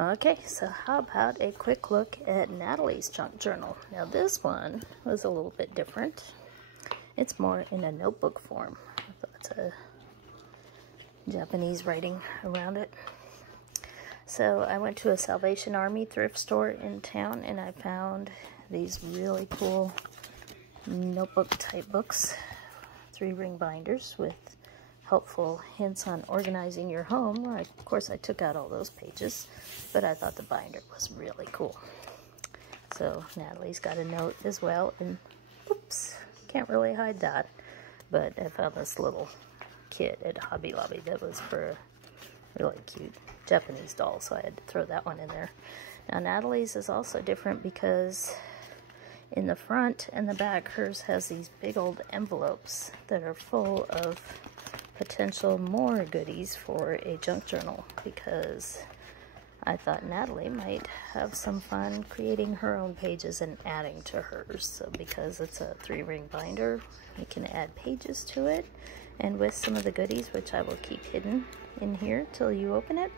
Okay, so how about a quick look at Natalie's junk journal? Now this one was a little bit different. It's more in a notebook form. It's a Japanese writing around it. So I went to a Salvation Army thrift store in town and I found these really cool notebook type books, 3-ring binders with helpful hints on organizing your home. Of course, I took out all those pages, but I thought the binder was really cool. So Natalie's got a note as well, and oops, can't really hide that. But I found this little kit at Hobby Lobby that was for a really cute Japanese doll, so I had to throw that one in there. Now Natalie's is also different because in the front and the back, hers has these big old envelopes that are full of potential more goodies for a junk journal, because I thought Natalie might have some fun creating her own pages and adding to hers. So because it's a 3-ring binder, you can add pages to it, and with some of the goodies, which I will keep hidden in here till you open it,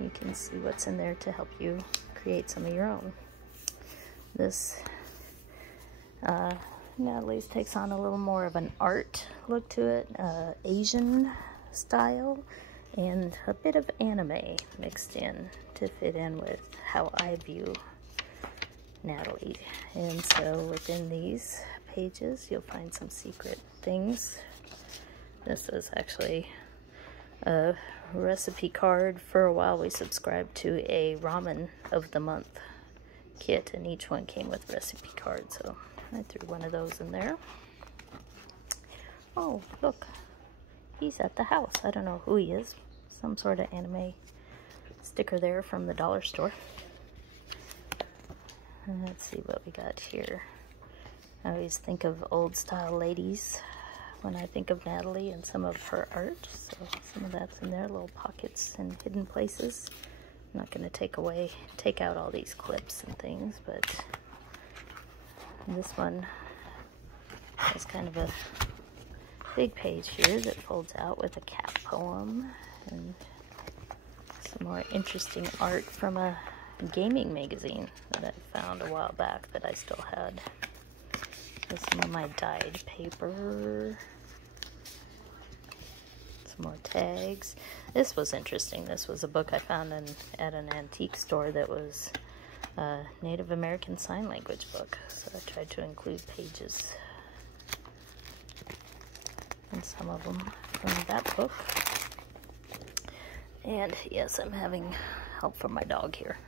you can see what's in there to help you create some of your own. This Natalie's takes on a little more of an art look to it, Asian style, and a bit of anime mixed in to fit in with how I view Natalie. And so within these pages, you'll find some secret things. This is actually a recipe card. For a while, we subscribed to a ramen of the month kit, and each one came with recipe cards, so I threw one of those in there. Oh, look, he's at the house. I don't know who he is. Some sort of anime sticker there from the dollar store. And let's see what we got here. I always think of old style ladies when I think of Natalie and some of her art, so some of that's in there, little pockets and hidden places. I'm not going to take out all these clips and things, but this one has kind of a big page here that folds out with a cat poem and some more interesting art from a gaming magazine that I found a while back that I still had. With some of my dyed paper. Some more tags. This was interesting. This was a book I found at an antique store that was a Native American Sign Language book. So I tried to include pages in some of them from that book. And yes, I'm having help from my dog here.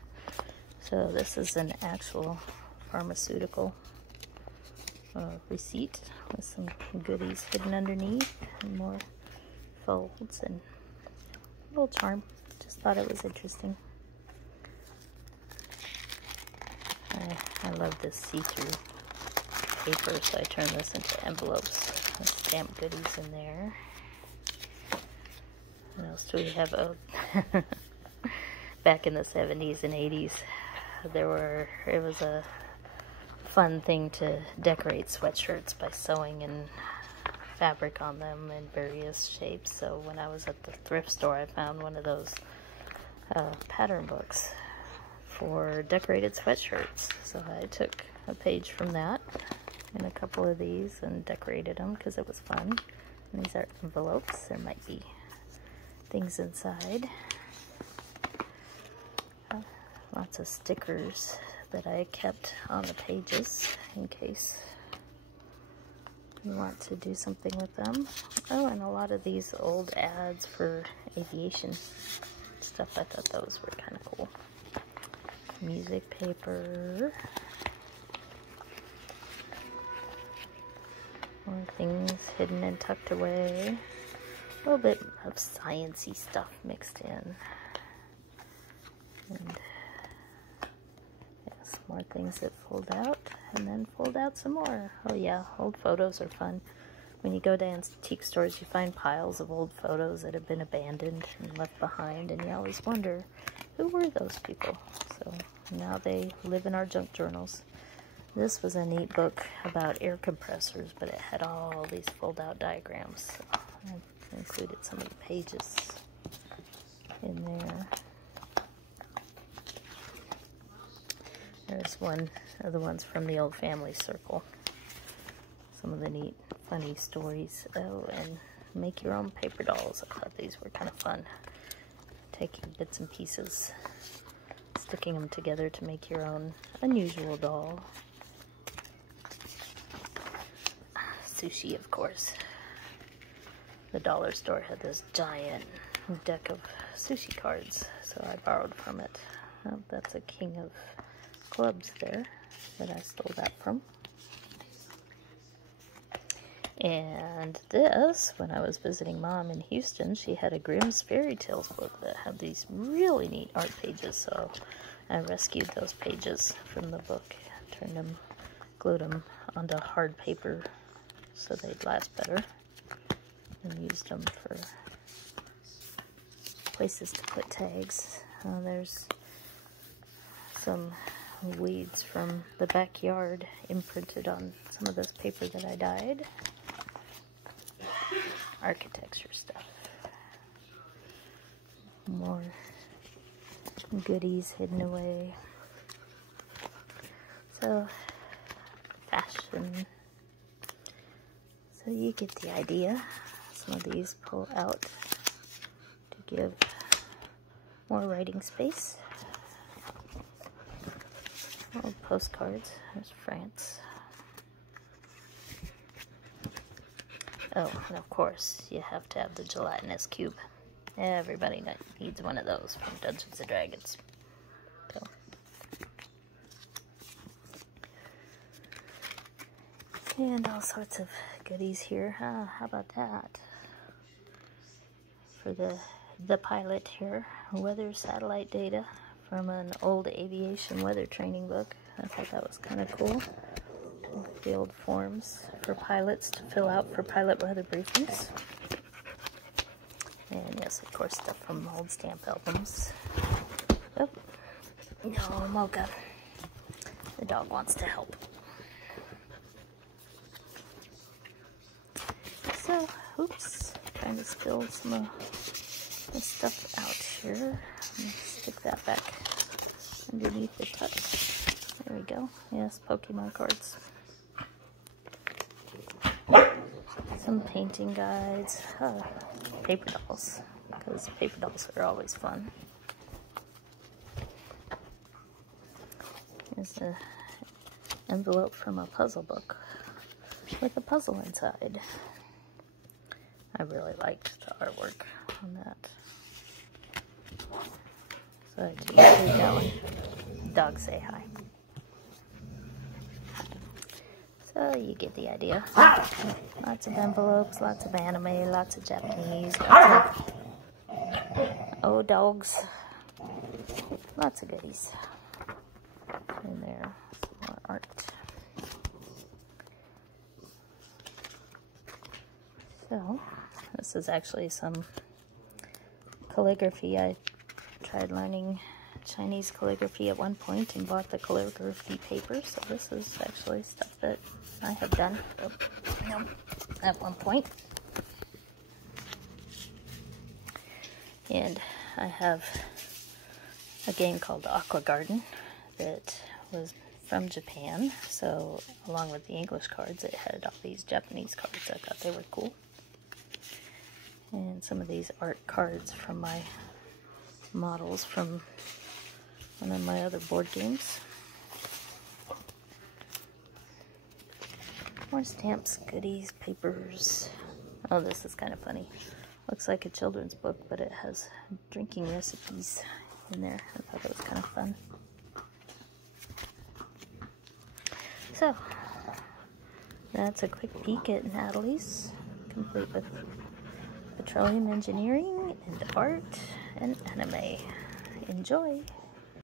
So this is an actual pharmaceutical receipt with some goodies hidden underneath and more folds and a little charm. Just thought it was interesting. I love this see-through paper, so I turned this into envelopes with stamp goodies in there. What else do we have? Oh, back in the 70s and 80s, it was a fun thing to decorate sweatshirts by sewing in fabric on them in various shapes. So when I was at the thrift store, I found one of those pattern books for decorated sweatshirts. So I took a page from that and a couple of these and decorated them because it was fun. And these are envelopes. There might be things inside. Lots of stickers that I kept on the pages in case you want to do something with them. Oh, and a lot of these old ads for aviation stuff. I thought those were kind of cool. Music paper. More things hidden and tucked away. A little bit of sciencey stuff mixed in. And yes, more things that fold out and then fold out some more. Oh yeah, old photos are fun. When you go to antique stores, you find piles of old photos that have been abandoned and left behind, and you always wonder, who were those people? So now they live in our junk journals. This was a neat book about air compressors, but it had all these fold-out diagrams. So I included some of the pages in there. one of the ones from the old family circle. Some of the neat, funny stories. Oh, and make your own paper dolls. I thought these were kind of fun. Taking bits and pieces, sticking them together to make your own unusual doll. Sushi, of course. The dollar store had this giant deck of sushi cards, so I borrowed from it. Oh, that's a king of clubs there that I stole that from. And this, when I was visiting Mom in Houston, she had a Grimm's Fairy Tales book that had these really neat art pages, so I rescued those pages from the book, turned them, glued them onto hard paper so they'd last better, and used them for places to put tags. There's some weeds from the backyard imprinted on some of this paper that I dyed. Architecture stuff. More goodies hidden away. So, fashion. So you get the idea. Some of these pull out to give more writing space. Little postcards. There's France. Oh, and of course, you have to have the gelatinous cube. Everybody needs one of those from Dungeons & Dragons. So. And all sorts of goodies here. How about that? For the pilot here, weather satellite data from an old aviation weather training book. I thought that was kind of cool. The old forms for pilots to fill out for pilot weather briefings. And yes, of course, stuff from old stamp albums. Oh, no, Mocha. The dog wants to help. So, oops, trying to spill some of the stuff out here. Let me stick that back underneath the tuck. There we go. Yes, Pokemon cards. Some painting guides. Paper dolls, because paper dolls are always fun. Here's an envelope from a puzzle book with a puzzle inside. I really liked the artwork on that. So I do include that one. Dogs say hi. So you get the idea. Lots of envelopes, lots of anime, lots of Japanese, lots of dogs. Lots of goodies in there. Some more art. So this is actually some calligraphy. I tried learning Chinese calligraphy at one point and bought the calligraphy paper, so this is actually stuff that I have done at one point. And I have a game called Aqua Garden that was from Japan, so along with the English cards, it had all these Japanese cards. I thought they were cool. And some of these art cards from my models from one of my other board games. More stamps, goodies, papers. Oh, this is kind of funny. Looks like a children's book, but it has drinking recipes in there. I thought it was kind of fun. So, that's a quick peek at Natalie's, complete with petroleum engineering and art and anime. Enjoy!